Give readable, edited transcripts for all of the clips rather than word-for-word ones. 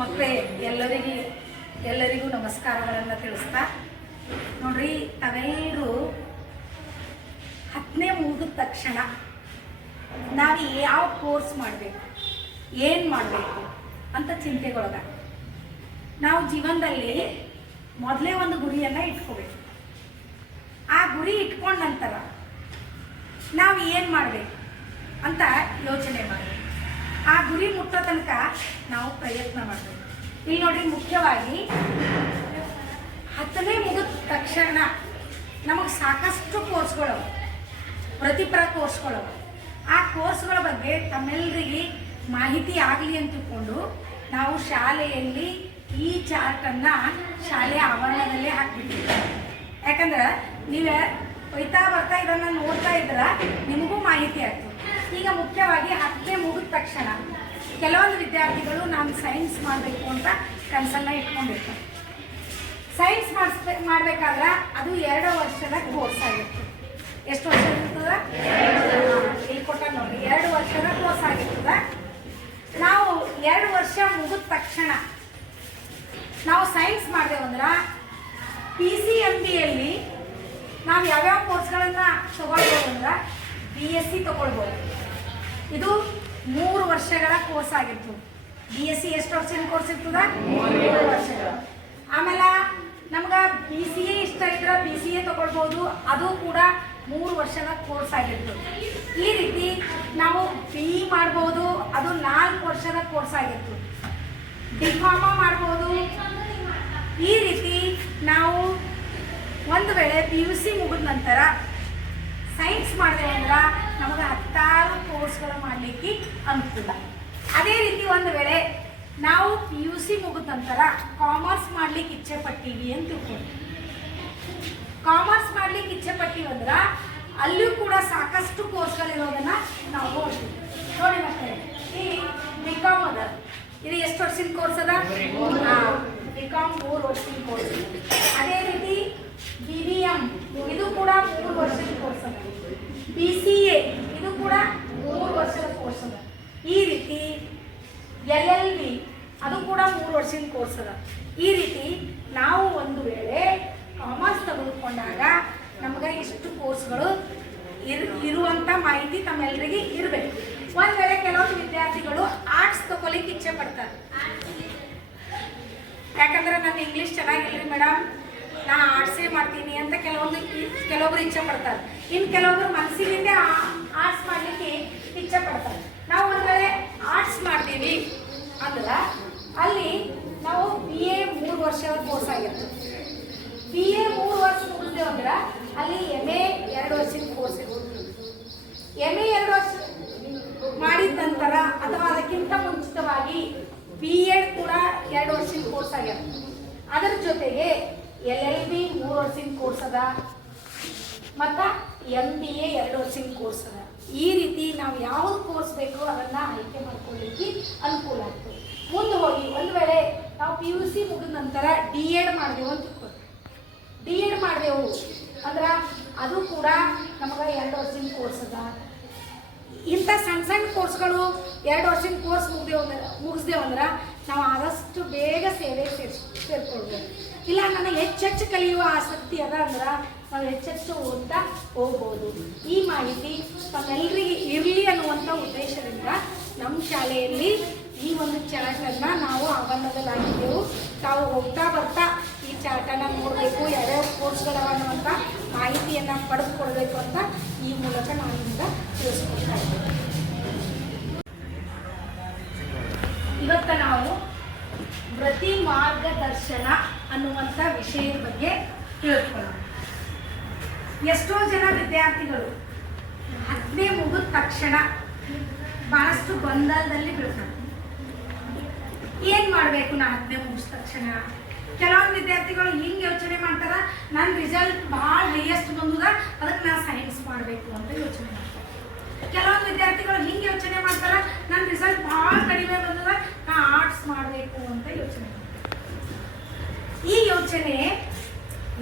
ಮಕ್ಕಳೇ ಎಲ್ಲರಿಗೂ ನಮಸ್ಕಾರಗಳನ್ನು ತಿಳಿಸ್ತಾ ನೋಡ್ರಿ, ತಾವೆಲ್ಲರೂ 10ನೇ ಮುಗಿದ ತಕ್ಷಣ ನಾವು ಯಾವ ಕೋರ್ಸ್ ಮಾಡಬೇಕು, ಏನು ಮಾಡಬೇಕು ಅಂತ ಚಿಂತೆಗೊಳಗ ನಾವು ಜೀವನದಲ್ಲಿ ಮೊದಲೇ ಒಂದು ಗುರಿಯನ್ನು ಇಟ್ಕೋಬೇಕು. ಆ ಗುರಿ ಇಟ್ಕೊಂಡ ನಂತರ ನಾವು ಏನು ಮಾಡಬೇಕು ಅಂತ ಯೋಚನೆ ಮಾಡಬೇಕು. ಆ ಗುರಿ ಮುಟ್ಟೋ ತನಕ ನಾವು ಪ್ರಯತ್ನ ಮಾಡಬೇಕು. ಇಲ್ಲಿ ನೋಡಿ, ಮುಖ್ಯವಾಗಿ 10ನೇ ಮುಗಿದ ತಕ್ಷಣ ನಮಗೆ ಸಾಕಷ್ಟು ಕೋರ್ಸ್ಗಳವ, ವೃತ್ತಿಪರ ಕೋರ್ಸ್ಗಳವ. ಆ ಕೋರ್ಸ್ಗಳ ಬಗ್ಗೆ ತಮ್ಮೆಲ್ಲರಿಗೆ ಮಾಹಿತಿ ಆಗಲಿ ಅಂತ ತಿಳ್ಕೊಂಡು ನಾವು ಶಾಲೆಯಲ್ಲಿ ಈ ಚಾರ್ಟನ್ನು ಶಾಲೆಯ ಆವರಣದಲ್ಲೇ ಹಾಕಿಬಿಟ್ಟಿದ್ದೀವಿ. ಯಾಕಂದ್ರೆ ನೀವು ಒಯ್ತಾ ಬರ್ತಾ ಇದನ್ನು ನೋಡ್ತಾ ಇದ್ರೆ ನಿಮಗೂ ಮಾಹಿತಿ ಆಗ್ತದೆ. ಈಗ ಮುಖ್ಯವಾಗಿ 10ನೇ ಮುಗಿದ ತಕ್ಷಣ ಕೆಲವೊಂದು ವಿದ್ಯಾರ್ಥಿಗಳು ನಾನು ಸೈನ್ಸ್ ಮಾಡಬೇಕು ಅಂತ ಕನಸನ್ನು ಇಟ್ಕೊಂಡಿರ್ತಾರೆ. ಸೈನ್ಸ್ ಮಾಡಬೇಕಾದ್ರೆ ಅದು 2 ವರ್ಷದ ಕೋರ್ಸ್ ಆಗಿರ್ತದೆ. ಎಷ್ಟು ವರ್ಷ ಇರ್ತದ? ಇಲ್ಲಿ ಕೊಟ್ಟ ನೋಡಿ, 2 ವರ್ಷದ ಕೋರ್ಸ್ ಆಗಿರ್ತದ. ನಾವು 2 ವರ್ಷ ಮುಗಿದ ತಕ್ಷಣ ನಾವು ಸೈನ್ಸ್ ಮಾಡಿದೆವಂದ್ರೆ PCMBಯಲ್ಲಿ ನಾವು ಯಾವ್ಯಾವ ಕೋರ್ಸ್ಗಳನ್ನು ತಗೊಳ್ಬೋದು ಅಂದ್ರೆ BSc ತಗೊಳ್ಬೋದು. ಇದು 3 ವರ್ಷಗಳ ಕೋರ್ಸ್ ಆಗಿರ್ತದೆ. BSc ಎಷ್ಟು ವರ್ಷದ ಕೋರ್ಸ್ ಇರ್ತದ? 3 ವರ್ಷಗಳು. ಆಮೇಲೆ ನಮ್ಗೆ BCA ಇಷ್ಟ ಇದ್ರೆ BCA ತಗೊಳ್ಬೋದು. ಅದು ಕೂಡ 3 ವರ್ಷದ ಕೋರ್ಸ್ ಆಗಿರ್ತದೆ. ಈ ರೀತಿ ನಾವು BE ಮಾಡ್ಬೋದು. ಅದು 4 ವರ್ಷದ ಕೋರ್ಸ್ ಆಗಿರ್ತದೆ. ಡಿಫಾರ್ಮಾ ಮಾಡ್ಬೋದು. ಈ ರೀತಿ ನಾವು ಒಂದು ವೇಳೆ PUC ಮುಗಿದ ನಂತರ ಸೈನ್ಸ್ ಮಾಡಿದೆವು ಅಂದ್ರೆ ನಮಗೆ 10 ಕೋರ್ಸ್ಗಳು ಮಾಡಲಿಕ್ಕೆ ಅನುಕೂಲ. ಅದೇ ರೀತಿ ಒಂದು ವೇಳೆ ನಾವು PUC ಮುಗಿದ ನಂತರ ಕಾಮರ್ಸ್ ಮಾಡ್ಲಿಕ್ಕೆ ಇಚ್ಛೆ ಪಟ್ಟಿವಿ ಅಂತ ತಿಳ್ಕೊಂಡು ಕಾಮರ್ಸ್ ಮಾಡ್ಲಿಕ್ಕೆ ಇಚ್ಛೆ ಪಟ್ಟಿವಿ ಅಂದ್ರೆ ಅಲ್ಲಿಯೂ ಕೂಡ ಸಾಕಷ್ಟು ಕೋರ್ಸ್ಗಳಿರೋದನ್ನ ನಾವು ನೋಡ್ತೀವಿ. ನೋಡಿ ಮತ್ತೆ ಈ BCom ಅದ, ಇದು ಎಷ್ಟು ವರ್ಷದ ಕೋರ್ಸ್ ಅದ? BCom 3 ವರ್ಷದ ಕೋರ್ಸ್. ಅದೇ ರೀತಿ BBM ಇದು ಕೂಡ 3 ವರ್ಷದ ಕೋರ್ಸ್ ಅದ. BCA ಇದು ಕೂಡ 3 ವರ್ಷದ ಕೋರ್ಸ್ ಅದ. ಈ ರೀತಿ LLB ಅದು ಕೂಡ 3 ವರ್ಷದ ಕೋರ್ಸ್ ಅದ. ಈ ರೀತಿ ನಾವು ಒಂದು ವೇಳೆ ಕಾಮರ್ಸ್ ತೆಗೆದುಕೊಂಡಾಗ ನಮಗೆ ಇಷ್ಟು ಕೋರ್ಸ್ಗಳು ಇರುವಂಥ ಮಾಹಿತಿ ತಮ್ಮೆಲ್ಲರಿಗೆ ಇರಬೇಕು. ಒಂದು ವೇಳೆ ಕೆಲವೊಂದು ವಿದ್ಯಾರ್ಥಿಗಳು ಆರ್ಟ್ಸ್ ತಗೊಳ್ಳಿಕ್ಕೆ ಇಚ್ಛೆ ಪಡ್ತಾರೆ. ಯಾಕಂದ್ರೆ ನಾನು ಇಂಗ್ಲೀಷ್ ಚೆನ್ನಾಗಿಲ್ರಿ ಮೇಡಮ್, ನಾ ಆರ್ಟ್ಸೇ ಮಾಡ್ತೀನಿ ಅಂತ ಕೆಲವೊಬ್ರು ಇಚ್ಛೆ ಪಡ್ತಾರೆ. ಇನ್ನು ಕೆಲವೊಬ್ರು ಮನಸ್ಸಿನಿಂದ ಆರ್ಟ್ಸ್ ಮಾಡಲಿಕ್ಕೆ ಇಚ್ಛೆ ಪಡ್ತಾರೆ. ನಾವು ಒಂದು ವೇಳೆ ಆರ್ಟ್ಸ್ ಮಾಡ್ತೀವಿ ಅಂದ್ರೆ ಅಲ್ಲಿ ನಾವು BA 3 ವರ್ಷದ ಕೋರ್ಸ್ ಆಗಿರ್ತದೆ. BA 3 ವರ್ಷ ಮುಗಿದೇವು ಅಂದ್ರೆ ಅಲ್ಲಿ MA 2 ವರ್ಷದ ಕೋರ್ಸ್ ಇರ್ತದೆ. MA 2 ವರ್ಷ ಮಾಡಿದ ನಂತರ ಅಥವಾ ಅದಕ್ಕಿಂತ ಮುಂಚಿತವಾಗಿ BEd ಕೂಡ 2 ವರ್ಷದ ಕೋರ್ಸ್ ಆಗಿರ್ತದೆ. ಅದರ ಜೊತೆಗೆ LLB 3 ವರ್ಷದ ಕೋರ್ಸ್ ಅದ ಮತ್ತು MBA 2 ವರ್ಷದ ಕೋರ್ಸ್ ಅದ. ಈ ರೀತಿ ನಾವು ಯಾವ್ದು ಕೋರ್ಸ್ ಬೇಕೋ ಅದನ್ನು ಆಯ್ಕೆ ಮಾಡ್ಕೊಳ್ಳಿಕ್ಕೆ ಅನುಕೂಲ ಆಗ್ತದೆ. ಮುಂದೆ ಹೋಗಿ ಒಂದು ವೇಳೆ ನಾವು PUC ಮುಗಿದ ನಂತರ DEd ಮಾಡಿದೆವು ಅಂತ ತಿಳ್ಕೊಳ್ಳಿ. DEd ಮಾಡಿದೆವು ಅಂದ್ರೆ ಅದು ಕೂಡ ನಮಗೆ 2 ವರ್ಷದ ಕೋರ್ಸ್ ಅದ. ಇಂಥ ಸಣ್ಣ ಕೋರ್ಸ್ಗಳು 2 ವರ್ಷದ ಕೋರ್ಸ್ ಮುಗಿಸ್ದೇವು ಅಂದ್ರೆ ನಾವು ಆದಷ್ಟು ಬೇಗ ಸೇವೆಗೆ ಸೇರ್ಕೊಳ್ಬೋದು. ಇಲ್ಲ ನನಗೆ ಹೆಚ್ಚೆಚ್ಚು ಕಲಿಯುವ ಆಸಕ್ತಿ ಅದ ಅಂದ್ರೆ ನಾವು ಹೆಚ್ಚೆಚ್ಚು ಓದ್ತಾ ಹೋಗ್ಬೋದು. ಈ ಮಾಹಿತಿ ತಮ್ಮೆಲ್ಲರಿಗೆ ಇರಲಿ ಅನ್ನುವಂಥ ಉದ್ದೇಶದಿಂದ ನಮ್ಮ ಶಾಲೆಯಲ್ಲಿ ಈ ಒಂದು ಚಾರ್ಟನ್ನು ನಾವು ಆವರಣದಲ್ಲಿ ಹಾಕಿದ್ದೆವು. ತಾವು ಹೋಗ್ತಾ ಬರ್ತಾ ಈ ಚಾರ್ಟನ್ನು ನೋಡಬೇಕು, ಯಾವ್ಯಾವ ಕೋರ್ಸ್ಗಳವ ಅನ್ನುವಂಥ ಮಾಹಿತಿಯನ್ನು ಪಡೆದುಕೊಳ್ಬೇಕು ಅಂತ ಈ ಮೂಲಕ ನಾನು ನಿಮ್ಗೆ ತಿಳಿಸ್ಕೊಡ್ತಾ ಇದ್ದೇನೆ. ಇವತ್ತು ನಾವು ವೃತ್ತಿ ಮಾರ್ಗದರ್ಶನ ಅನ್ನುವಂಥ ವಿಷಯದ ಬಗ್ಗೆ ತಿಳ್ಕೊಳ್ಳೋಣ. ಎಷ್ಟೋ ಜನ ವಿದ್ಯಾರ್ಥಿಗಳು 10ನೇ ಮುಗಿದ ತಕ್ಷಣ ಬಹಳಷ್ಟು ಗೊಂದಲದಲ್ಲಿ ಬೀಳ್ತಾರೆ. ಏನು ಮಾಡಬೇಕು ನಾ 10ನೇ ಮುಗಿದ ತಕ್ಷಣ? ಕೆಲವೊಂದು ವಿದ್ಯಾರ್ಥಿಗಳು ಹಿಂಗೆ ಯೋಚನೆ ಮಾಡ್ತಾರ, ನನ್ನ ರಿಸಲ್ಟ್ ಭಾಳ ಹೈಯೆಸ್ಟ್ ಬಂದದ, ಅದಕ್ಕೆ ನಾನು ಸೈನ್ಸ್ ಮಾಡಬೇಕು ಅಂತ ಯೋಚನೆ ಮಾಡ್ತಾರೆ. ಕೆಲವೊಂದು ವಿದ್ಯಾರ್ಥಿಗಳು ಹಿಂಗೆ ಯೋಚನೆ ಮಾಡ್ತಾರ, ನನ್ನ ರಿಸಲ್ಟ್ ಭಾಳ ಕಡಿಮೆ ಬಂದದ, ನಾ ಆರ್ಟ್ಸ್ ಮಾಡಬೇಕು ಅಂತ ಯೋಚನೆ ಮಾಡ್ತಾರೆ. ಈ ಯೋಚನೆ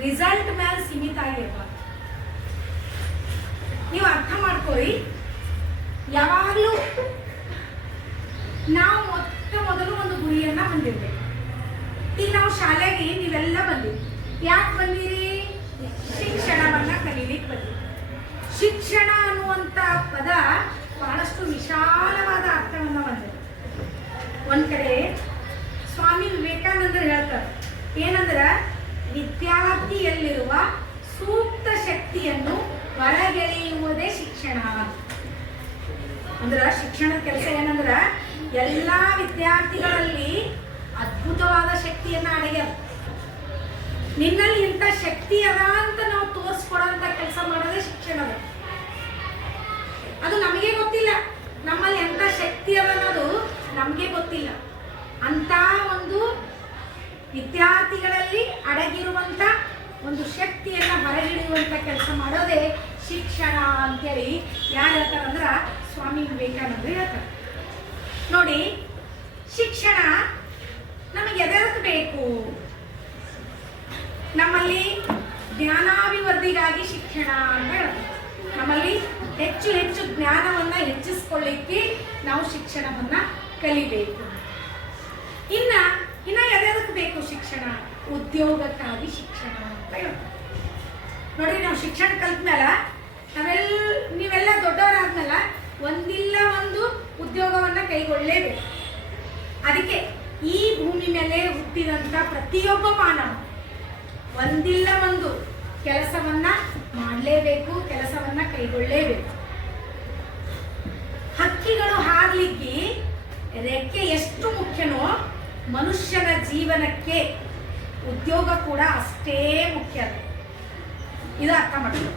ರಿಸಲ್ಟ್ ಮೇಲೆ ಸೀಮಿತ ಆಗಿರ್ಬಾರ್ದು. ನೀವು ಅರ್ಥ ಮಾಡ್ಕೊಳ್ಳಿ, ಯಾವಾಗಲೂ ನಾವು ಮೊದಲು ಒಂದು ಗುರಿಯನ್ನು ಹೊಂದಿರ್ಬೇಕು. ಈಗ ನಾವು ಶಾಲೆಗೆ ನೀವೆಲ್ಲ ಬಂದಿರಿ, ಯಾಕೆ ಬಂದಿರಿ? ಶಿಕ್ಷಣವನ್ನ ಕಲೀಲಿಕ್ಕೆ ಬಂದಿರಿ. ಶಿಕ್ಷಣ ಅನ್ನುವಂಥ ಪದ ಬಹಳಷ್ಟು ವಿಶಾಲವಾದ ಅರ್ಥವನ್ನು ಹೊಂದಿದೆ. ಒಂದ್ ಕಡೆ ಸ್ವಾಮಿ ವಿವೇಕಾನಂದರು ಹೇಳ್ತಾರೆ ಏನಂದ್ರ, ವಿದ್ಯಾರ್ಥಿಯಲ್ಲಿರುವ ಸೂಕ್ತ ಶಕ್ತಿಯನ್ನು ಹೊರಗೆಳೆಯುವುದೇ ಶಿಕ್ಷಣ. ಅಂದ್ರ ಶಿಕ್ಷಣದ ಕೆಲಸ ಏನಂದ್ರ ಎಲ್ಲಾ ವಿದ್ಯಾರ್ಥಿಗಳಲ್ಲಿ ಅದ್ಭುತವಾದ ಶಕ್ತಿಯನ್ನ ಅಡಗ್ಯಾರ. ನಿನ್ನಲ್ಲಿ ಇಂಥ ಶಕ್ತಿ ಅದ ಅಂತ ನಾವು ತೋರಿಸ್ಕೊಡೋಂಥ ಕೆಲಸ ಮಾಡೋದೇ ಶಿಕ್ಷಣದ. ಅದು ನಮಗೆ ಗೊತ್ತಿಲ್ಲ, ನಮ್ಮಲ್ಲಿ ಎಂಥ ಶಕ್ತಿ ಅದ ಅನ್ನೋದು ನಮಗೆ ಗೊತ್ತಿಲ್ಲ. ಅಂತ ಒಂದು ವಿದ್ಯಾರ್ಥಿಗಳಲ್ಲಿ ಅಡಗಿರುವಂತ ಒಂದು ಶಕ್ತಿಯನ್ನ ಹೊರಗಿಡುವಂತ ಕೆಲಸ ಮಾಡೋದೇ ಶಿಕ್ಷಣ ಅಂತೇಳಿ ಯಾರು ಹೇಳ್ತಾರಂದ್ರ ಸ್ವಾಮಿ ವಿವೇಕಾನಂದರು ಹೇಳ್ತಾರೆ. ನೋಡಿ, ಶಿಕ್ಷಣ ನಮಗೆ ಎದಕ್ಕೆ ಬೇಕು? ನಮ್ಮಲ್ಲಿ ಜ್ಞಾನಾಭಿವೃದ್ಧಿಗಾಗಿ ಶಿಕ್ಷಣ ಅಂತ ಹೇಳ್ತಾರೆ. ನಮ್ಮಲ್ಲಿ ಹೆಚ್ಚು ಹೆಚ್ಚು ಜ್ಞಾನವನ್ನ ಹೆಚ್ಚಿಸ್ಕೊಳ್ಳಿಕ್ಕೆ ನಾವು ಶಿಕ್ಷಣವನ್ನ ಕಲಿಬೇಕು. ಇನ್ನ ಎದಕ್ಕೆ ಬೇಕು ಶಿಕ್ಷಣ? ಉದ್ಯೋಗಕ್ಕಾಗಿ ಶಿಕ್ಷಣ ಅಂತ ಹೇಳ್ತಾರೆ. ನೋಡ್ರಿ, ನಾವು ಶಿಕ್ಷಣ ಕಲ್ತ್ಮೇಲೆ ನೀವೆಲ್ಲ ದೊಡ್ಡವರಾದ್ಮೇಲೆ ಒಂದಿಲ್ಲ ಒಂದು ಉದ್ಯೋಗವನ್ನ ಕೈಗೊಳ್ಳಲೇಬೇಕು. ಅದಕ್ಕೆ ಈ ಭೂಮಿ ಮೇಲೆ ಹುಟ್ಟಿದಂತ ಪ್ರತಿಯೊಬ್ಬ ಮಾನವ ಒಂದಿಲ್ಲ ಒಂದು ಕೆಲಸವನ್ನ ಮಾಡಲೇಬೇಕು, ಕೆಲಸವನ್ನ ಕೈಗೊಳ್ಳಲೇಬೇಕು. ಹಕ್ಕಿಗಳು ಹಾರ್ಲಿಕ್ಕೆ ರೆಕ್ಕೆ ಎಷ್ಟು ಮುಖ್ಯನೋ ಮನುಷ್ಯನ ಜೀವನಕ್ಕೆ ಉದ್ಯೋಗ ಕೂಡ ಅಷ್ಟೇ ಮುಖ್ಯ. ಇದು ಅರ್ಥ ಮಾಡ್ತೀವಿ.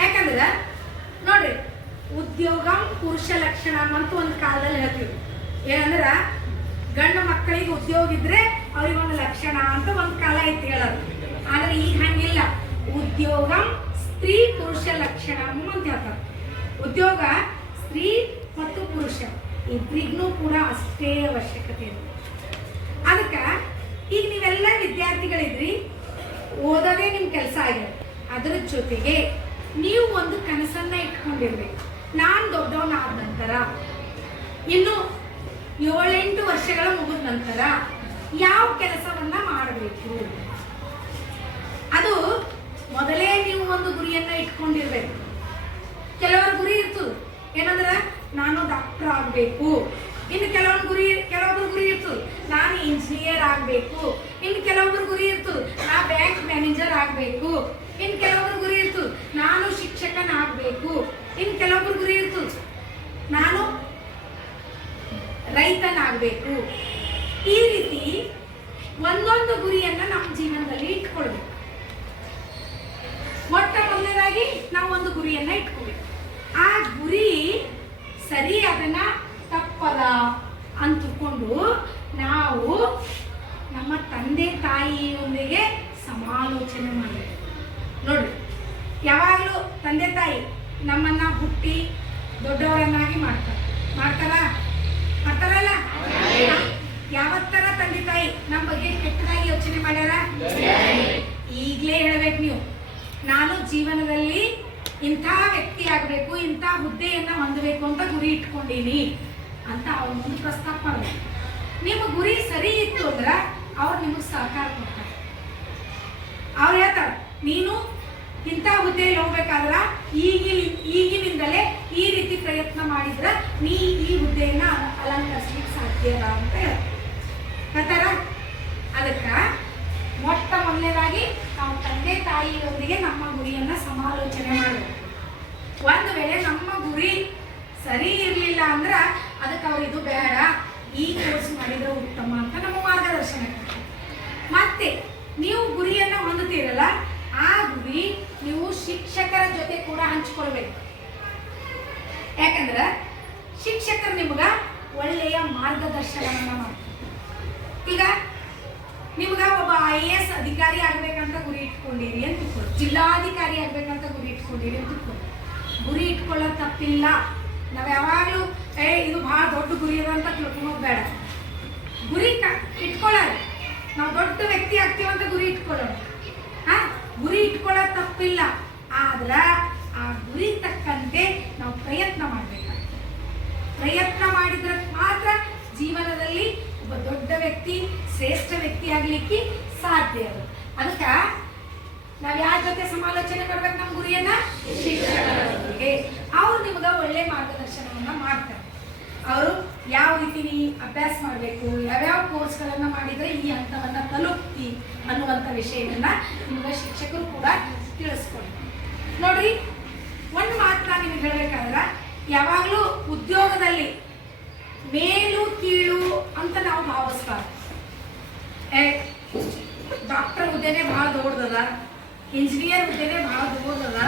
ಯಾಕಂದ್ರೆ ನೋಡ್ರಿ, ಉದ್ಯೋಗ ಪುರುಷ ಲಕ್ಷಣ ಅಂತ ಒಂದು ಕಾಲದಲ್ಲಿ ಹೇಳ್ತೀವಿ. ಏನಂದ್ರ ಗಂಡು ಮಕ್ಕಳಿಗೆ ಉದ್ಯೋಗ ಇದ್ರೆ ಅವ್ರಿಗೊಂದು ಲಕ್ಷಣ ಅಂತ ಒಂದು ಕಾಲ ಐತಿ ಹೇಳೋದು. ಆದ್ರೆ ಈಗ ಹಂಗಿಲ್ಲ. ಉದ್ಯೋಗ ಸ್ತ್ರೀ ಪುರುಷ ಲಕ್ಷಣ ಅಂತ ಹೇಳ್ತಾರೆ. ಉದ್ಯೋಗ ಸ್ತ್ರೀ ಮತ್ತು ಪುರುಷ ಇಬ್ಬರಿಗೂ ಕೂಡ ಅಷ್ಟೇ ಅವಶ್ಯಕತೆ ಇದೆ. ಅದಕ್ಕೆ ಈಗ ನೀವೆಲ್ಲ ವಿದ್ಯಾರ್ಥಿಗಳಿದ್ರಿ, ಓದೋದೇ ನಿಮ್ಮ ಕೆಲಸ ಆಗಿದೆ. ಅದರ ಜೊತೆಗೆ ನೀವು ಒಂದು ಕನಸನ್ನ ಇಟ್ಕೊಂಡಿರ್ಬೇಕು. ನಾನು ದೊಡ್ಡವನಾದ ನಂತರ, ಇನ್ನು 7-8 ವರ್ಷಗಳ ಮುಗಿದ ನಂತರ ಯಾವ ಕೆಲಸವನ್ನ ಮಾಡಬೇಕು, ಅದು ಮೊದಲೇ ನೀವು ಒಂದು ಗುರಿಯನ್ನ ಇಟ್ಕೊಂಡಿರ್ಬೇಕು. ಕೆಲವರ ಗುರಿ ಇರ್ತದೆ ಏನಂದ್ರ ನಾನು ಡಾಕ್ಟರ್ ಆಗಬೇಕು. ಇನ್ನು ಕೆಲವೊಬ್ರು ಗುರಿ ಇರ್ತದೆ ನಾನು ಇಂಜಿನಿಯರ್ ಆಗಬೇಕು. ಇನ್ನು ಕೆಲವೊಬ್ರು ಗುರಿ ಇರ್ತದೆ ನಾ ಬ್ಯಾಂಕ್ ಮ್ಯಾನೇಜರ್ ಆಗಬೇಕು. ಇನ್ನು ಕೆಲವೊಬ್ರು ಗುರಿ ಇರ್ತದೆ ನಾನು ಶಿಕ್ಷಕನಾಗಬೇಕು. ಇನ್ನು ಕೆಲವೊಬ್ರು ಗುರಿ ಇರ್ತದೆ ನಾನು ರೈತನಾಗಬೇಕು. ಈ ರೀತಿ ಒಂದೊಂದು ಗುರಿಯನ್ನ ನಮ್ಮ ಜೀವನದಲ್ಲಿ ಇಟ್ಕೊಳ್ಬೇಕು. ಮೊದಲನೇದಾಗಿ ನಾವು ಒಂದು ಗುರಿಯನ್ನ ಇಟ್ಕೊಳ್ಬೇಕು. ಆ ಗುರಿ ಸರಿ ಅದನ್ನ ತಪ್ಪದ ಅಂತಕೊಂಡು ನಾವು ನಮ್ಮ ತಂದೆ ತಾಯಿಯೊಂದಿಗೆ ಸಮಾಲೋಚನೆ ಮಾಡಬೇಕು. ನೋಡ್ರಿ, ಯಾವಾಗಲೂ ತಂದೆ ತಾಯಿ ನಮ್ಮನ್ನ ಹುಟ್ಟಿ ದೊಡ್ಡವರನ್ನಾಗಿ ಮಾಡ್ತಾರಲ್ಲ. ಯಾವತ್ತರ ತಂದೆ ತಾಯಿ ನಮ್ಮ ಬಗ್ಗೆ ಕೆಟ್ಟದಾಗಿ ಯೋಚನೆ ಮಾಡ್ಯಾರ? ಈಗಲೇ ಹೇಳ್ಬೇಕು ನೀವು, ನಾನು ಜೀವನದಲ್ಲಿ ಇಂಥ ವ್ಯಕ್ತಿ ಆಗಬೇಕು, ಇಂಥ ಹುದ್ದೆಯನ್ನ ಹೊಂದಬೇಕು ಅಂತ ಗುರಿ ಇಟ್ಕೊಂಡೀನಿ ಅಂತ ಅವ್ರ ಮುಂದೆ ಪ್ರಸ್ತಾಪ ಮಾಡಬೇಕು. ನಿಮ್ಮ ಗುರಿ ಸರಿ ಇತ್ತು ಅಂದ್ರೆ ಅವ್ರು ನಿಮಗೆ ಸಹಕಾರ ಕೊಡ್ತಾರೆ. ಅವ್ರು ಹೇಳ್ತಾರೆ ನೀನು ಇಂಥ ಹುದ್ದೆಯಲ್ಲಿ ಹೋಗ್ಬೇಕಾದ್ರ ಈಗಿನಿಂದಲೇ ಈ ರೀತಿ ಪ್ರಯತ್ನ ಮಾಡಿದ್ರ ನೀ ಈ ಹುದ್ದೆಯನ್ನ ಅಲಂಕರಿಸ್ಲಿಕ್ಕೆ ಸಾಧ್ಯ ಅಂತ ಹೇಳ್ತಾರ. ಅದಕ್ಕೆ ಮೊದಲನೇದಾಗಿ ನಾವು ತಂದೆ ತಾಯಿಯೊಂದಿಗೆ ನಮ್ಮ ಗುರಿಯನ್ನ ಸಮಾಲೋಚನೆ ಮಾಡಬೇಕು. ಒಂದು ವೇಳೆ ನಮ್ಮ ಗುರಿ ಸರಿ ಇರಲಿಲ್ಲ ಅಂದ್ರೆ ಅದಕ್ಕೆ ಅವ್ರು ಇದು ಬೇಡ, ಈ ಕೋರ್ಸ್ ಮಾಡಿದ್ರೆ ಉತ್ತಮ ಅಂತ ನಮ್ಮ ಮಾರ್ಗದರ್ಶನ ಕೊಡ್ತಾರೆ. ಮತ್ತೆ ನೀವು ಗುರಿಯನ್ನ ಹೊಂದುತ್ತೀರಲ್ಲ, ಆ ಗುರಿ ನೀವು ಶಿಕ್ಷಕರ ಜೊತೆ ಕೂಡ ಹಂಚಿಕೊಳ್ಬೇಕು. ಯಾಕಂದ್ರೆ ಶಿಕ್ಷಕರು ನಿಮ್ಗ ಒಳ್ಳೆಯ ಮಾರ್ಗದರ್ಶನವನ್ನ ಮಾಡ್ತಾರೆ. ಈಗ ನಿಮ್ಗ ಒಬ್ಬ IAS ಅಧಿಕಾರಿ ಆಗ್ಬೇಕಂತ ಗುರಿ ಇಟ್ಕೊಂಡಿರಿ ಅಂತ ತಿಳ್ಕೊಳ್ಳಿ, ಜಿಲ್ಲಾಧಿಕಾರಿ ಆಗ್ಬೇಕಂತ ಗುರಿ ಇಟ್ಕೊಂಡಿರಿ ಅಂತ ತಿಳ್ಕೊಳ್ಳಿ. ಗುರಿ ಇಟ್ಕೊಳ್ಳೋದು ತಪ್ಪಿಲ್ಲ. ನಾವ್ ಯಾವಾಗ್ಲೂ ಇದು ಬಹಳ ದೊಡ್ಡ ಗುರಿ ಅದ ಅಂತ ತಿಳ್ಕೊಳೋದು ಬೇಡ. ಗುರಿ ಇಟ್ಕೊಳ್ಳೋಣ, ನಾವು ದೊಡ್ಡ ವ್ಯಕ್ತಿ ಆಗ್ತೀವಂತ ಗುರಿ ಇಟ್ಕೊಳ್ಳೋಣ. ಗುರಿ ಇಟ್ಕೊಳ್ಳೋದು ತಪ್ಪಿಲ್ಲ. ಆದ್ರ ಆ ಗುರಿ ತಕ್ಕಂತೆ ನಾವು ಪ್ರಯತ್ನ ಮಾಡ್ಬೇಕಾಗ್ತದೆ. ಪ್ರಯತ್ನ ಮಾಡಿದ್ರೆ ಮಾತ್ರ ಜೀವನದಲ್ಲಿ ಒಬ್ಬ ದೊಡ್ಡ ದೊಡ್ಡ ವ್ಯಕ್ತಿ, ಶ್ರೇಷ್ಠ ವ್ಯಕ್ತಿ ಆಗ್ಲಿಕ್ಕೆ ಸಾಧ್ಯ. ಅದಕ್ಕೆ ನಾವ್ ಯಾರ ಜೊತೆ ಸಮಾಲೋಚನೆ ಮಾಡ್ಬೇಕು? ನಮ್ಮ ಗುರಿಯನ್ನ ಶಿಕ್ಷಕರಿಗೆ. ಅವ್ರು ನಿಮ್ಗ ಒಳ್ಳೆ ಮಾರ್ಗದರ್ಶನವನ್ನ ಮಾಡ್ತಾರೆ. ಅವರು ಯಾವ ರೀತಿ ನೀ ಅಭ್ಯಾಸ ಮಾಡಬೇಕು, ಯಾವ್ಯಾವ ಕೋರ್ಸ್ಗಳನ್ನ ಮಾಡಿದ್ರೆ ಈ ಹಂತವನ್ನ ತಲುಪ್ತಿ ಅನ್ನುವಂಥ ವಿಷಯವನ್ನ ನಿಮ್ಗೆ ಶಿಕ್ಷಕರು ಕೂಡ ತಿಳಿಸ್ಕೊಡ್ತಾರೆ. ನೋಡ್ರಿ, ಒಂದು ಮಾತನ್ನ ನಿಮ್ಗೆ ಹೇಳ್ಬೇಕಾದ್ರೆ, ಯಾವಾಗಲೂ ಉದ್ಯೋಗದಲ್ಲಿ ಮೇಲು ಕೀಳು ಅಂತ ನಾವು ಭಾವಿಸ್ಬಾರ್ದು. ಡಾಕ್ಟರ್ ಹುದ್ದೆನೆ ಭಾಳ ದೊಡ್ಡದ, ಇಂಜಿನಿಯರ್ ಹುದ್ದೆನೆ ಭಾಳ ದೊಡ್ಡದ,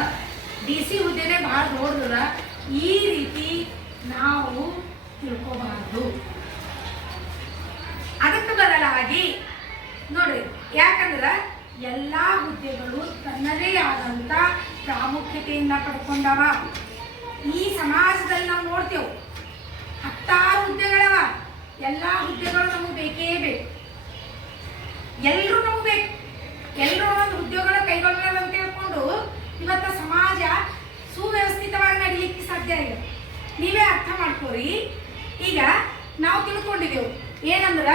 DC ಹುದ್ದೆನೆ ಭಾಳ ದೊಡ್ಡದ, ಈ ರೀತಿ ನಾವು ತಿಳ್ಕೋಬಾರ್ದು. ಅದಕ್ಕೆ ಬದಲಾಗಿ ನೋಡ್ರಿ, ಯಾಕಂದ್ರೆ ಎಲ್ಲ ಹುದ್ದೆಗಳು ತನ್ನದೇ ಆದಂತ ಪ್ರಾಮುಖ್ಯತೆಯನ್ನ ಪಡ್ಕೊಂಡವ. ಈ ಸಮಾಜದಲ್ಲಿ ನಾವು ನೋಡ್ತೇವೆ, 10 ಹುದ್ದೆಗಳವ. ಎಲ್ಲ ಹುದ್ದೆಗಳು ನಮಗೆ ಬೇಕೇ ಬೇಕು, ಎಲ್ಲರೂ ನಮಗೆ ಬೇಕು. ಎಲ್ಲರೂ ಒಂದು ಉದ್ಯೋಗಗಳ ಕೈಗೊಳ್ಳೋಣ ಅಂತ ಹೇಳ್ಕೊಂಡು ಇವತ್ತ ಸಮಾಜ ಸುವ್ಯವಸ್ಥಿತವಾಗಿ ನಡೀಲಿಕ್ಕೆ ಸಾಧ್ಯ ಇಲ್ಲ. ನೀವೇ ಅರ್ಥ ಮಾಡ್ಕೋರಿ. ಈಗ ನಾವು ತಿಳ್ಕೊಂಡಿದ್ದೆವು ಏನಂದ್ರ,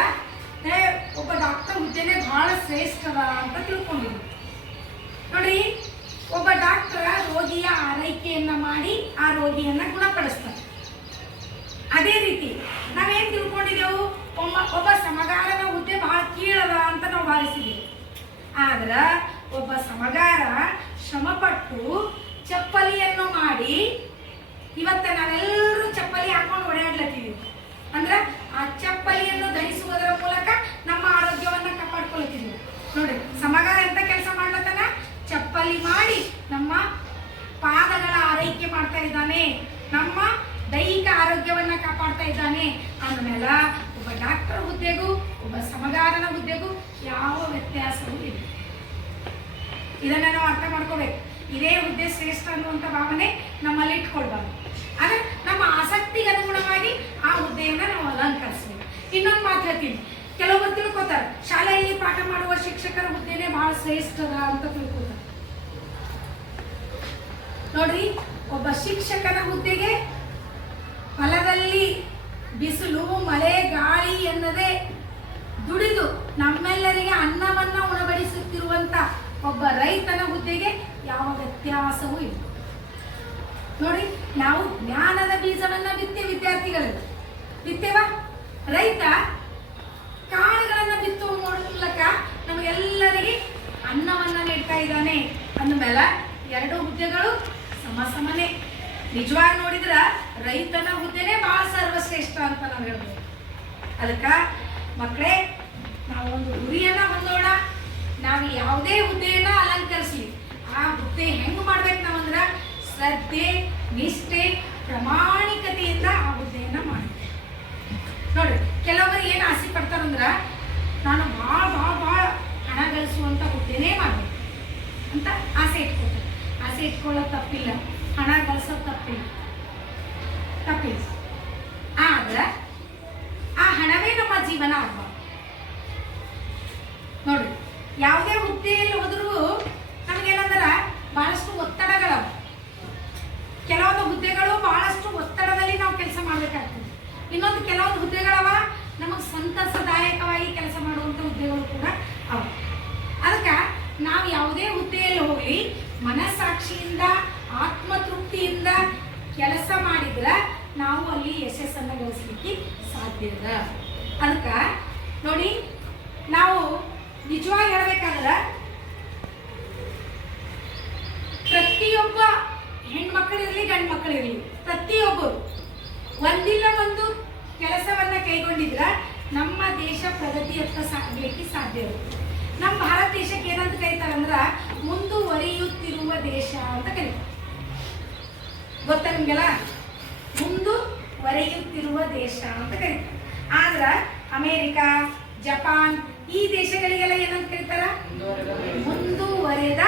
ಒಬ್ಬ ಡಾಕ್ಟರ್ ಹುದ್ದೆನೆ ಬಹಳ ಶ್ರೇಷ್ಠದ ಅಂತ ತಿಳ್ಕೊಂಡಿದ್ವಿ. ನೋಡ್ರಿ, ಒಬ್ಬ ಡಾಕ್ಟರ್ ರೋಗಿಯ ಆರೈಕೆಯನ್ನ ಮಾಡಿ ಆ ರೋಗಿಯನ್ನ ಗುಣಪಡಿಸ್ತಾರೆ. ಅದೇ ರೀತಿ ನಾವೇನ್ ತಿಳ್ಕೊಂಡಿದ್ದೆವು, ಒಬ್ಬ ಸಮಗಾರನ ಹುದ್ದೆ ಬಹಳ ಕೀಳದ ಅಂತ ನಾವು ಭಾವಿಸಿದ್ದೀವಿ. ಆದ್ರ ಒಬ್ಬ ಸಮಗಾರ ಶ್ರಮಪಟ್ಟು ಚಪ್ಪಲಿಯನ್ನು ಮಾಡಿ ಇವತ್ತ ನಾವೆಲ್ಲರೂ ಚಪ್ಪಲಿ ಹಾಕೊಂಡು ಓಡಾಡ್ಲತ್ತೀವಿ. ಅಂದ್ರ ಆ ಚಪ್ಪಲಿಯನ್ನು ಧರಿಸುವುದರ ಮೂಲಕ ನಮ್ಮ ಆರೋಗ್ಯವನ್ನ ಕಾಪಾಡ್ಕೊಳ್ತೀವಿ. ನೋಡಿ, ಸಮಗಾರ ಎಂತ ಕೆಲಸ ಮಾಡ್ಲತ್ತಾನ? ಚಪ್ಪಲಿ ಮಾಡಿ ನಮ್ಮ ಪಾದಗಳ ಆರೈಕೆ ಮಾಡ್ತಾ ಇದ್ದಾನೆ, ನಮ್ಮ ದೈಹಿಕ ಆರೋಗ್ಯವನ್ನ ಕಾಪಾಡ್ತಾ ಇದ್ದಾನೆ. ಅಂದಮೇಲೆ ಒಬ್ಬ ಡಾಕ್ಟರ್ ಹುದ್ದೆಗೂ ಒಬ್ಬ ಸಮಗಾರನ ಹುದ್ದೆಗೂ ಯಾವ ವ್ಯತ್ಯಾಸವೂ ಇಲ್ಲ. ಇದನ್ನ ನಾವು ಅರ್ಥ ಮಾಡ್ಕೋಬೇಕು. ಇದೇ ಹುದ್ದೆ ಶ್ರೇಷ್ಠ ಅನ್ನುವಂಥ ಭಾವನೆ ನಮ್ಮಲ್ಲಿ ಇಟ್ಕೊಳ್ಬಾರ್ದು. ಆದ್ರೆ ನಮ್ಮ ಆಸಕ್ತಿಗೆ ಅನುಗುಣವಾಗಿ ಆ ಹುದ್ದೆಯನ್ನ ನಾವು ಅಲಂಕರಿಸ್ಬೇಕು. ಇನ್ನೊಂದು ಮಾತು ಹೇಳ್ತೀನಿ, ಕೆಲವೊಬ್ಬರು ತಿಳ್ಕೊತಾರೆ ಶಾಲೆಯಲ್ಲಿ ಪಾಠ ಮಾಡುವ ಶಿಕ್ಷಕರ ಹುದ್ದೆನೇ ಬಹಳ ಶ್ರೇಷ್ಠದ ಅಂತ ತಿಳ್ಕೊತಾರೆ. ನೋಡ್ರಿ, ಒಬ್ಬ ಶಿಕ್ಷಕನ ಹುದ್ದೆಗೆ ಹೊಲದಲ್ಲಿ ಬಿಸಿಲು ಮಳೆ ಗಾಳಿ ಎನ್ನದೆ ದುಡಿದು ನಮ್ಮೆಲ್ಲರಿಗೆ ಅನ್ನವನ್ನ ಉಣಬಡಿಸುತ್ತಿರುವಂತ ಒಬ್ಬ ರೈತನ ಹುದ್ದೆಗೆ ಯಾವ ವ್ಯತ್ಯಾಸವೂ ಇಲ್ಲ. ನೋಡಿ, ನಾವು ಜ್ಞಾನದ ಬೀಜವನ್ನ ಬಿತ್ತೆ ವಿದ್ಯಾರ್ಥಿಗಳಲ್ಲಿ ಬಿತ್ತೇವ. ರೈತ ಕಾಳುಗಳನ್ನ ಬಿತ್ತುವ ಮೂಲಕ ನಮಗೆಲ್ಲರಿಗೆ ಅನ್ನವನ್ನ ನೀಡ್ತಾ ಇದ್ದಾನೆ. ಅಂದಮೇಲೆ ಎರಡು ಹುದ್ದೆಗಳು ಸಮಸಮನೆ. ನಿಜವಾಗಿ ನೋಡಿದ್ರ ರೈತನ ಹುದ್ದೆನೇ ಬಹಳ ಸರ್ವಶ್ರೇಷ್ಠ ಅಂತ ನಾವು ಹೇಳ್ಬೋದು. ಅದಕ್ಕ ಮಕ್ಕಳೇ, ನಾವು ಒಂದು ಗುರಿಯನ್ನ ಹೊಂದೋಣ. ನಾವು ಯಾವುದೇ ಹುದ್ದೆಯನ್ನ ಅಲಂಕರಿಸಲಿ, ಆ ಹುದ್ದೆ ಹೆಂಗ್ ಮಾಡ್ಬೇಕು ನಾವಂದ್ರ ಶ್ರದ್ಧೆ, ನಿಷ್ಠೆ, ಪ್ರಾಮಾಣಿಕತೆಯಿಂದ ಆ ಹುದ್ದೆಯನ್ನ ಮಾಡ್ಬೇಕು. ನೋಡ್ರಿ, ಕೆಲವರು ಏನು ಆಸೆ ಪಡ್ತಾರಂದ್ರ, ನಾನು ಭಾಳ ಹಣ ಗಳಿಸುವಂತ ಹುದ್ದೆನೇ ಮಾಡ್ಬೇಕು ಅಂತ ಆಸೆ ಇಟ್ಕೊತಾರೆ. ಆಸೆ ಇಟ್ಕೊಳ್ಳೋದು ತಪ್ಪಿಲ್ಲ, ಹಣ ಗಳಿಸೋದು ತಪ್ಪಿಲ್ಲ. ಆದ್ರೆ ಆ ಹಣವೇ ನಮ್ಮ ಜೀವನ ಆಗ್ಬಾರ್ದು. ನೋಡ್ರಿ, ಯಾವುದೇ ಹುದ್ದೆಯಲ್ಲಿ ಹೋದ್ರೂ ನಮಗೇನಂದ್ರ ಬಹಳಷ್ಟು ಒತ್ತಡಗಳವ. ಕೆಲವೊಂದು ಹುದ್ದೆಗಳು ಬಹಳಷ್ಟು ಒತ್ತಡದಲ್ಲಿ ನಾವು ಕೆಲಸ ಮಾಡ್ಬೇಕಾಗ್ತದೆ. ಇನ್ನೊಂದು ಕೆಲವೊಂದು ಹುದ್ದೆಗಳವ ನಮಗೆ ಸಂತಸದಾಯಕವಾಗಿ ಕೆಲಸ ಮಾಡುವಂತ ಹುದ್ದೆಗಳು ಕೂಡ ಅವ. ಅದಕ್ಕೆ ನಾವು ಯಾವುದೇ ಹುದ್ದೆಯಲ್ಲಿ ಹೋಗ್ಲಿ ಮನಸ್ಸಾಕ್ಷಿಯಿಂದ ಆತ್ಮತೃಪ್ತಿಯಿಂದ ಕೆಲಸ ಮಾಡಿದ್ರೆ ನಾವು ಅಲ್ಲಿ ಯಶಸ್ಸನ್ನು ಗಳಿಸಲಿಕ್ಕೆ ಸಾಧ್ಯ ಅದ. ಅದಕ್ಕೆ ನೋಡಿ, ನಾವು ನಿಜವಾಗಿ ಹೇಳ್ಬೇಕಾದ್ರೆ ಪ್ರತಿಯೊಬ್ಬ ಹೆಣ್ಮಕ್ಳಿರಲಿ ಗಂಡು ಮಕ್ಕಳಿರಲಿ ಪ್ರತಿಯೊಬ್ಬರು ಒಂದಿಲ್ಲ ಒಂದು ಕೆಲಸವನ್ನ ಕೈಗೊಂಡಿದ್ರ ನಮ್ಮ ದೇಶ ಪ್ರಗತಿಯತ್ತ ಸಾಗಲಿಕ್ಕೆ ಸಾಧ್ಯ ಇರುತ್ತೆ. ನಮ್ಮ ಭಾರತ ದೇಶಕ್ಕೆ ಏನಂತ ಕರೀತಾರಂದ್ರ ಮುಂದುವರಿಯುತ್ತಿರುವ ದೇಶ ಅಂತ ಕರೀತಾರೆ. ಗೊತ್ತಾ ನಿಮ್ಗೆಲ್ಲ? ಮುಂದುವರಿಯುತ್ತಿರುವ ದೇಶ ಅಂತ ಕರೀತಾರೆ. ಆದ್ರ ಅಮೇರಿಕಾ, ಜಪಾನ್ ಈ ದೇಶಗಳಿಗೆಲ್ಲ ಏನಂತ ಕರೀತಾರ? ಮುಂದುವರೆದ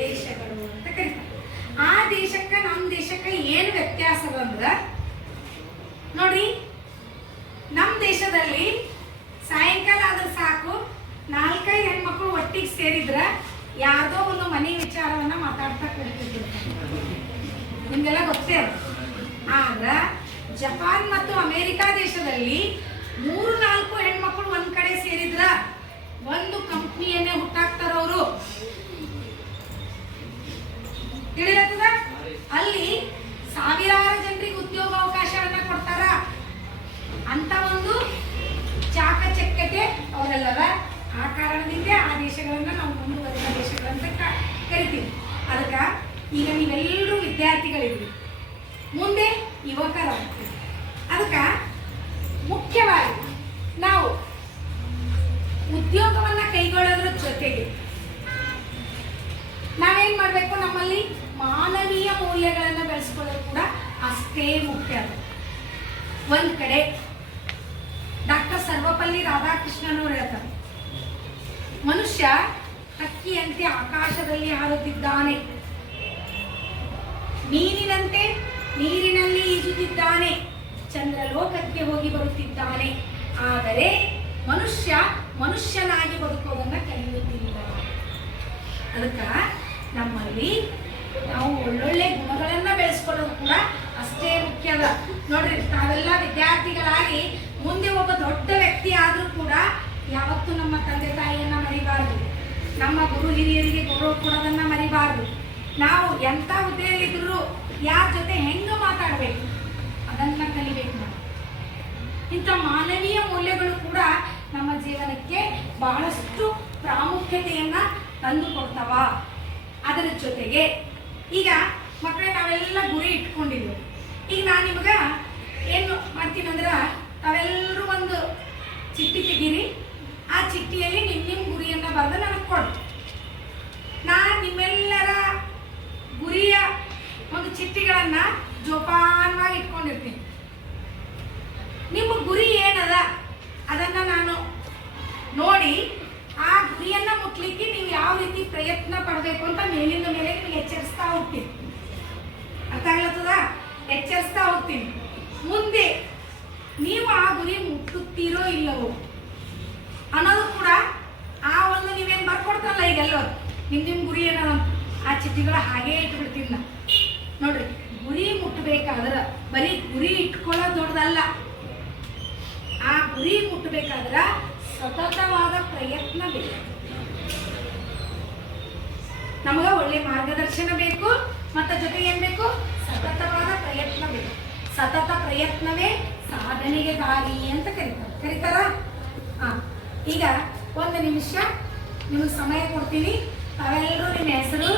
ದೇಶಗಳು ಅಂತ ಕರೀತಾರೆ. ಆ ದೇಶಕ್ಕೆ ನಮ್ಮ ದೇಶಕ್ಕೆ ಏನು ವ್ಯತ್ಯಾಸ ಅಂದ್ರ, ನೋಡಿ, ನಮ್ಮ ದೇಶದಲ್ಲಿ ಸಾಯಂಕಾಲ ಆದ್ರೆ ಸಾಕು 4-5 ಹೆಣ್ಮಕ್ಳು ಒಟ್ಟಿಗೆ ಸೇರಿದ್ರ ಯಾರ್ದೋ ಒಂದು ಮನೆ ವಿಚಾರವನ್ನ ಮಾತಾಡ್ತಾ ಕುಳಿತಿದ್ರು. ನಿಮ್ಗೆಲ್ಲ ಗೊತ್ತೇ. ಆದ್ರ ಜಪಾನ್ ಮತ್ತು ಅಮೆರಿಕಾ ದೇಶದಲ್ಲಿ 3-4 ಹೆಣ್ಮಕ್ಳು ಒಂದ್ ಹೋಗಲ್ಲವ. ಆ ಕಾರಣದಿಂದ ಆ ದೇಶಗಳನ್ನು ನಾವು ಮುಂದುವರೆದ ದೇಶಗಳಂತ ಕರಿತೀವಿ. ಅದಕ್ಕೆ ಈಗ ನೀವೆಲ್ಲರೂ ವಿದ್ಯಾರ್ಥಿಗಳಿದ್ರಿ, ಮುಂದೆ ಯುವಕರಾಗ್ತೀವಿ. ಅದಕ್ಕೆ ಮುಖ್ಯವಾಗಿ ನಾವು ಉದ್ಯೋಗವನ್ನು ಕೈಗೊಳ್ಳೋದ್ರ ಜೊತೆಗೆ ನಾವೇನು ಮಾಡಬೇಕು, ನಮ್ಮಲ್ಲಿ ಮಾನವೀಯ ಮೌಲ್ಯಗಳನ್ನು ಬೆಳೆಸ್ಕೊಳ್ಳೋದು ಕೂಡ ಅಷ್ಟೇ ಮುಖ್ಯ. ಒಂದು ಕಡೆ ಡಾಕ್ಟರ್ ಸರ್ವಪಲ್ಲಿ ರಾಧಾಕೃಷ್ಣನವರು ಹೇಳ್ತಾರೆ, ಮನುಷ್ಯ ಹಕ್ಕಿಯಂತೆ ಆಕಾಶದಲ್ಲಿ ಹಾರುತ್ತಿದ್ದಾನೆ, ಮೀನಿನಂತೆ ನೀರಿನಲ್ಲಿ ಈಜುತ್ತಿದ್ದಾನೆ, ಚಂದ್ರಲೋಕಕ್ಕೆ ಹೋಗಿ ಬರುತ್ತಿದ್ದಾನೆ, ಆದರೆ ಮನುಷ್ಯ ಮನುಷ್ಯನಾಗಿ ಬದುಕೋದನ್ನ ಕಲಿಯುತ್ತಿಲ್ಲ. ಅದಕ್ಕೆ ನಮ್ಮಲ್ಲಿ ನಾವು ಒಳ್ಳೊಳ್ಳೆ ಗುಣಗಳನ್ನ ಬೆಳೆಸ್ಕೊಳ್ಳೋದು ಕೂಡ ಅಷ್ಟೇ ಮುಖ್ಯ ಅದ. ನೋಡ್ರಿ, ನಾವೆಲ್ಲ ವಿದ್ಯಾರ್ಥಿಗಳಾಗಿ ಮುಂದೆ ಒಬ್ಬ ದೊಡ್ಡ ವ್ಯಕ್ತಿ ಆದ್ರೂ ಕೂಡ ಯಾವತ್ತೂ ನಮ್ಮ ತಂದೆ ತಾಯಿಯನ್ನ ಮರಿಬಾರ್ದು, ನಮ್ಮ ಗುರು ಹಿರಿಯರಿಗೆ ಗೌರವ ಕೊಡೋದನ್ನ ಮರಿಬಾರ್ದು. ನಾವು ಎಂಥ ಹುದ್ದೆಯಲ್ಲಿದ್ದರೂ ಯಾರ ಜೊತೆ ಹೆಂಗೆ ಮಾತಾಡಬೇಕು ಅದನ್ನ ಕಲಿಬೇಕು. ನಾವು ಇಂಥ ಮಾನವೀಯ ಮೌಲ್ಯಗಳು ಕೂಡ ನಮ್ಮ ಜೀವನಕ್ಕೆ ಬಹಳಷ್ಟು ಪ್ರಾಮುಖ್ಯತೆಯನ್ನ ತಂದು ಕೊಡ್ತಾವ. ಅದರ ಜೊತೆಗೆ ಈಗ ಮಕ್ಕಳೇ ನಾವೆಲ್ಲ ಗುರಿ ಇಟ್ಕೊಂಡಿದ್ವಿ. ಈಗ ನಾನು ನಿಮ್ಗೆ ಏನು ಮಾಡ್ತೀನಂದ್ರೆ, ತಾವೆಲ್ಲರೂ ಒಂದು ಚಿಟ್ಟಿ ತೆಗೀರಿ, ಆ ಚಿಟ್ಟಿಯಲ್ಲಿ ನಿಮ್ಮ ಗುರಿಯನ್ನು ಬರೆದು ನನಗೆ ಕೊಡು. ನಾನು ನಿಮ್ಮೆಲ್ಲರ ಗುರಿಯ ಒಂದು ಚಿಟ್ಟಿಗಳನ್ನು ಜೋಪಾನವಾಗಿ ಇಟ್ಕೊಂಡಿರ್ತೀನಿ. ನಿಮ್ಮ ಗುರಿ ಏನದ ಅದನ್ನು ನಾನು ನೋಡಿ ಆ ಗುರಿಯನ್ನು ಮುಟ್ಲಿಕ್ಕೆ ನೀವು ಯಾವ ರೀತಿ ಪ್ರಯತ್ನ ಪಡಬೇಕು ಅಂತ ಮೇಲಿಂದ ಮೇಲೆ ನಿಮಗೆ ಎಚ್ಚರಿಸ್ತಾ ಹೋಗ್ತೀನಿ. ಅರ್ಥ ಆಗ್ಲತ್ತದ? ಎಚ್ಚರಿಸ್ತಾ ಹೋಗ್ತೀನಿ. ಮುಂದೆ ನೀವು ಆ ಗುರಿ ಮುಟ್ಟುತ್ತೀರೋ ಇಲ್ಲವೋ ಅನ್ನೋದು ಕೂಡ ಆ ಒಂದು ನೀವೇನು ಬರ್ಕೊಡ್ತಾರಲ್ಲ ಈಗೆಲ್ಲೋ ನಿಮ್ಮ ಗುರಿ ಏನೋ ಆ ಚಿಟ್ಟಿಗಳ ಹಾಗೇ ಇಟ್ಬಿಡ್ತೀನಿ ನಾನು. ನೋಡ್ರಿ, ಗುರಿ ಮುಟ್ಟಬೇಕಾದ್ರೆ ಬರೀ ಗುರಿ ಇಟ್ಕೊಳ್ಳೋದು ದೊಡ್ಡದಲ್ಲ. ಆ ಗುರಿ ಮುಟ್ಟಬೇಕಾದ್ರೆ ಸತತವಾದ ಪ್ರಯತ್ನ ಬೇಕು. ನಮಗೆ ಒಳ್ಳೆ ಮಾರ್ಗದರ್ಶನ ಬೇಕು, ಮತ್ತೆ ಜೊತೆಗೆ ಏನ್ ಬೇಕು? ಸತತವಾದ ಪ್ರಯತ್ನ ಬೇಕು. ಸತತ ಪ್ರಯತ್ನವೇ ಸಾಧನೆಗೆ ದಾರಿ ಅಂತ ಕರೀತಾರ. ಈಗ ಒಂದು ನಿಮಿಷ ನಿಮಗೆ ಸಮಯ ಕೊಡ್ತೀನಿ. ತಾವೆಲ್ಲರೂ ನಿಮ್ಮ ಹೆಸರು,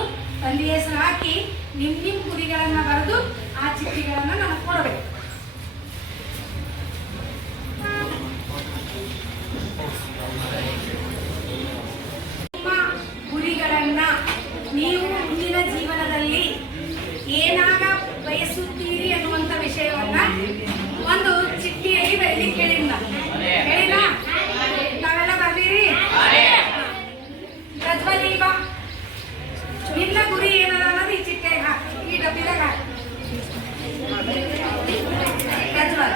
ತಂದೆ ಹೆಸರು ಹಾಕಿ ನಿಮ್ಮ ಗುರಿಗಳನ್ನ ಬರೆದು ಆ ಚಿಟ್ಟಿಗಳನ್ನ ನನಗೆ ಕೊಡಬೇಕು. ನಿಮ್ಮ ಗುರಿಗಳನ್ನ ನೀವು ಮುಂದಿನ ಜೀವನದಲ್ಲಿ ಏನಾಗ ಬಯಸುತ್ತೀರಿ ಅನ್ನುವಂಥ ವಿಷಯವನ್ನ ಒಂದು ಚಿಟ್ಟಿಯಲ್ಲಿ ಬರೀಲಿಕ್ಕೆ ಹೇಳಿಲ್ಲ. ನಾವೆಲ್ಲ ಬರ್ತೀರಿ? ಪ್ರಜ್ವಲ್, ಬಾ. ನಿನ್ನ ಗುರಿ ಏನದ ಅನ್ನೋದು ಈ ಚಿಟ್ಟೆ ಈ ಡಬ್ಬಿದಾಗ ಪ್ರಜ್ವಲ್.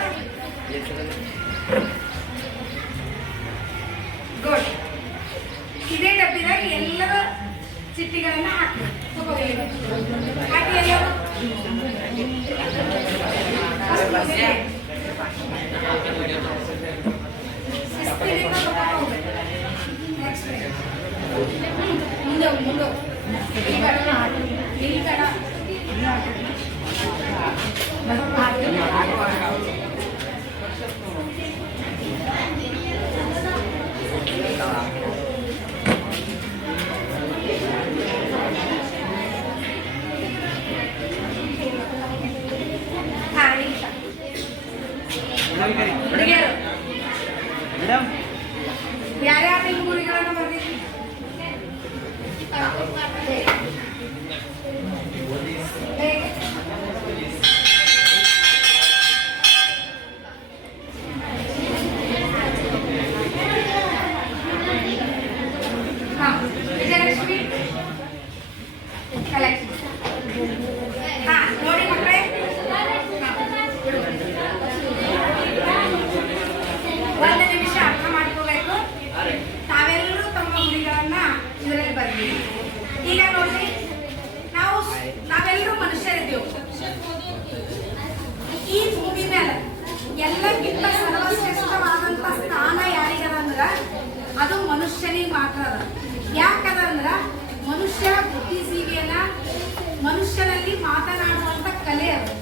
ಗುಡ್. ಇದೇ ಡಬ್ಬಿದಾಗ ಎಲ್ಲರ ಚಿಟ್ಟಿಗಳನ್ನ ಹಾಕಿ ಹಾಕಿ ಎಲ್ಲರೂ ಮುಂದೆ ಮುಂದೆ ಈ ಕಡ ಹುಡುಗಿಯರು ಯಾರ್ಯಾರು ನಿಮ್ಮ ಗುರಿಗಳನ್ನು ಬರ್ತೀವಿ? ವಿಜಯಲಕ್ಷ್ಮಿ ಕಲೆಕ್ಟ್. ನೋಡಿ ಮಕ್ಕಳೇ, ಒಂದು ನಿಮಿಷ ಅರ್ಥ ಮಾಡ್ಕೋಬೇಕು. ತಾವೆಲ್ಲರೂ ತಮ್ಮ ಗುರಿಗಳನ್ನ ಇದರಲ್ಲಿ ಬರ್ತೀವಿ. ಈಗ ನೋಡ್ರಿ, ನಾವೆಲ್ಲರೂ ಮನುಷ್ಯರಿದ್ದೀವಿ. ಈ ಭೂಮಿ ಮೇಲೆ ಎಲ್ಲಕ್ಕಿಂತ ಸರ್ವಶ್ರೇಷ್ಠವಾದಂಥ ಸ್ಥಾನ ಯಾರಿಗದ ಅಂದ್ರೆ ಅದು ಮನುಷ್ಯನಿಗೆ ಮಾತ್ರ ಅದ. ಯಾಕದ ಅಂದ್ರೆ ಮನುಷ್ಯ ಬುದ್ಧಿಜೀವಿಯನ್ನ, ಮನುಷ್ಯನಲ್ಲಿ ಮಾತನಾಡುವಂಥ ಕಲೆ ಅದು,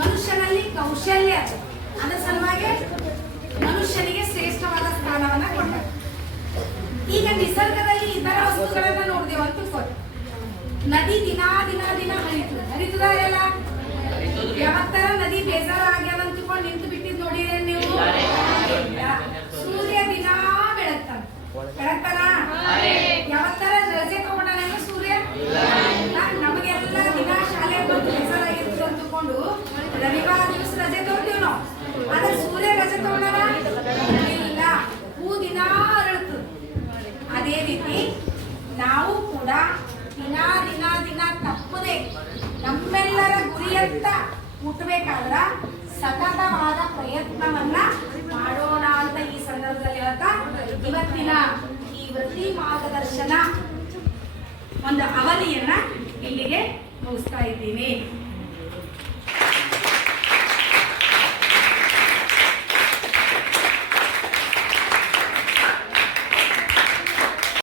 ಮನುಷ್ಯನಲ್ಲಿ ಕೌಶಲ್ಯ ಅದು. ಅದರ ಸಲುವಾಗಿ ಮನುಷ್ಯನಿಗೆ ಶ್ರೇಷ್ಠವಾದ ಸ್ಥಾನವನ್ನು ಕೊಟ್ಟ. ನದಿ ದಿನಾ ದಿನಾ ದಿನ ಹರಿತದ ಎಲ್ಲ ಯಾವತ್ತರ ನದಿ ಬೇಜಾರ ಆಗ್ಯಾದ ಅಂತಿಕೊಂಡು ನಿಂತು ಬಿಟ್ಟಿದ್ ನೋಡಿದ್ರೆ ನೀವು ಇಲ್ಲ. ಸೂರ್ಯ ದಿನಾ ಬೆಳಗ್ತಾನ ಯಾವತ್ತರ ರಜೆ ತಗೊಂಡಾನ ಸೂರ್ಯ ನಮಗೆಲ್ಲ ದಿನ ಶಾಲೆ ಬಂದು ಬೇಜಾರ ಆಗಿರ್ತದೆ ಅಂದುಕೊಂಡು ರವಿವಾರ ದಿವಸ ರಜೆ ತಗೊಂತೀವಿ ನಾವು. ಆದ್ರೆ ಸೂರ್ಯ ರಜೆ ತಗೊಂಡಾನ ಇಲ್ಲ, ಹೂ ದಿನ ಅರಳುತ್ತದೆ. ಅದೇ ರೀತಿ ನಾವು ಕೂಡ ದಿನ ದಿನ ದಿನ ತಪ್ಪದೆ ನಮ್ಮೆಲ್ಲರ ಗುರಿಯತ್ತ ಮುಟ್ಟಬೇಕಾದ್ರ ಸತತವಾದ ಪ್ರಯತ್ನವನ್ನ ಮಾಡೋಣ ಅಂತ ಈ ಸಂದರ್ಭದಲ್ಲಿ ಹೇಳ್ತಾ ಇವತ್ತಿನ ಈ ವೃತ್ತಿ ಮಾರ್ಗದರ್ಶನ ಒಂದು ಅವಧಿಯನ್ನ ಇಲ್ಲಿಗೆ ಮುಗಿಸ್ತಾ ಇದ್ದೀನಿ.